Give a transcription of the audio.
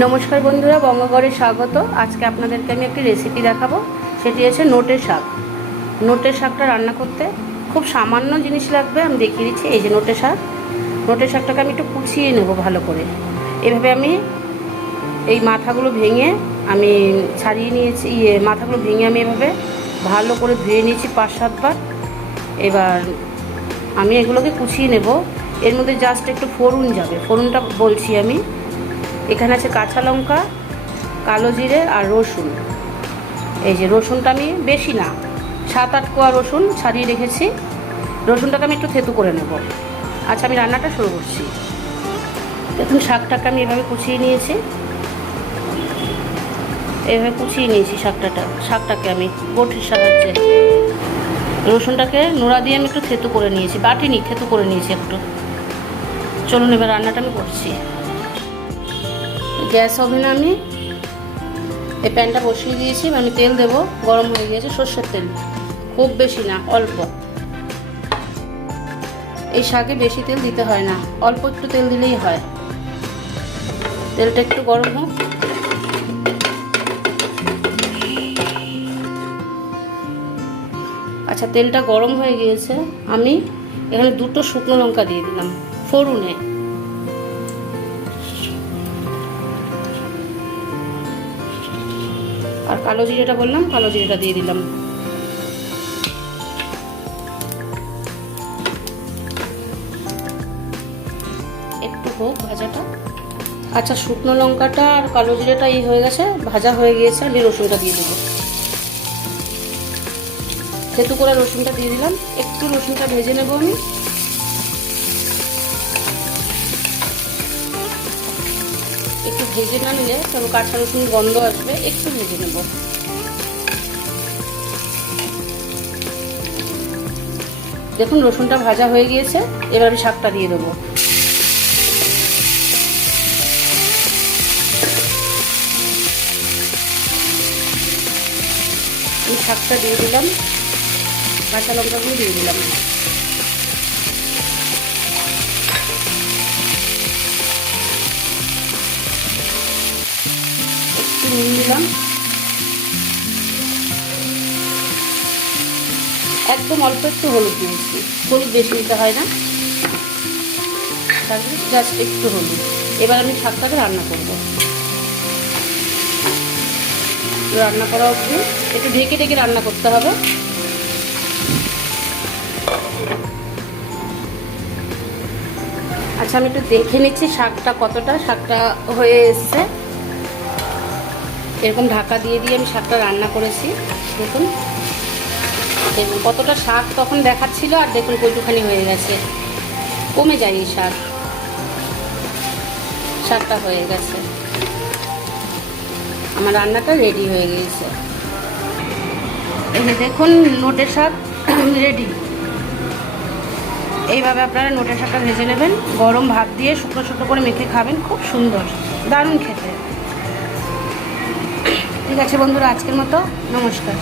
নমস্কার বন্ধুরা, বঙ্গগড়ে স্বাগত। আজকে আপনাদেরকে আমি একটি রেসিপি দেখাবো। সেটি হচ্ছে নোটের শাক। নোটের শাকটা রান্না করতে খুব সামান্য জিনিস লাগবে, আমি দেখিয়ে দিচ্ছি। এই যে নোটের শাক। নোটের শাকটাকে আমি একটু কুচিয়ে নেব ভালো করে। এভাবে আমি এই মাথাগুলো ভেঙে আমি ছাড়িয়ে নিয়েছি ইয়ে মাথাগুলো ভেঙে আমি এভাবে ভালো করে ধুয়ে নিয়েছি পাঁচ সাতবার এবার আমি এগুলোকে কুচিয়ে নেব। এর মধ্যে জাস্ট একটু ফোড়ন যাবে। ফোড়নটা বলছি আমি। এখানে আছে কাঁচা লঙ্কা, কালো জিরে আর রসুন। এই যে রসুনটা আমি বেশি না, সাত আট কোয়া রসুন ছাড়িয়ে রেখেছি। রসুনটাকে আমি একটু থেতু করে নেব। আচ্ছা আমি রান্নাটা শুরু করছি। দেখুন, শাকটাকে আমি এভাবে কুচিয়ে নিয়েছি। এভাবে কুচিয়ে নিয়েছি শাকটাটা শাকটাকে আমি বটির সাহায্যে। রসুনটাকে নোড়া দিয়ে আমি একটু থেতু করে নিয়েছি, বাটিনি, থেতু করে নিয়েছি একটু। চলুন, এবার রান্নাটা আমি করছি। গ্যাস ওভেনে আমি এই প্যানটা বসিয়ে দিয়েছি, আমি তেল দেবো, গরম হয়ে গিয়েছে, সর্ষের তেল। খুব বেশি না, অল্প। এই শাকে বেশি তেল দিতে হয় না, অল্প একটু তেল দিলেই হয়। তেলটা একটু গরম হোক। আচ্ছা তেলটা গরম হয়ে গিয়েছে, আমি এখানে দুটো শুকনো লঙ্কা দিয়ে দিলাম, ফোড়নে। কালো জিরেটা বললাম, কালো জিরেটা দিয়ে দিলাম। একটু হোক ভাজাটা। আচ্ছা শুকনো লঙ্কাটা আর কালো জিরেটা এই হয়ে গেছে, ভাজা হয়ে গিয়েছে, আমি রসুনটা দিয়ে দেবো। থেতু করে রসুনটা দিয়ে দিলাম, একটু রসুনটা ভেজে নেব আমি। একটু ভেজে না নিলে কারণ কাঁচা রসুন গন্ধ আসবে, একটু ভেজে নেব। দেখুন, রসুনটা ভাজা হয়ে গিয়েছে, এবার আমি শাকটা দিয়ে দেবো। শাকটা দিয়ে দিলাম, কাঁচা লঙ্কাগুলো দিয়ে দিলাম। একটু নুন দিলাম। একদম অল্প একটু হলুদ দিয়েছি। হলুদ বেশি দিতে হয় না। তারপরে জাস্ট একটু হলুদ। এবার আমি শাকটাকে রান্না করব। রান্না করা অবধি একটু ঢেকে ঢেকে রান্না করতে হবে। আচ্ছা আমি একটু দেখে নিচ্ছি শাকটা কতটা। শাকটা হয়ে এসছে। এরকম ঢাকা দিয়ে দিয়ে আমি শাকটা রান্না করেছি, দেখুন। দেখুন কতটা শাক তখন দেখাচ্ছিল আর দেখুন কইটুখানি হয়ে গেছে। কমে যায় এই শাক। শাকটা হয়ে গেছে। আমার রান্নাটা রেডি হয়ে গিয়েছে। এই দেখুন নোটের শাক রেডি এইভাবে আপনারা নোটের শাকটা ভেজে নেবেন। গরম ভাত দিয়ে শুকনো শুকনো করে মেখে খাবেন, খুব সুন্দর। দারুণ খেতে। ঠিক আছে বন্ধুরা আজকের মতো নমস্কার।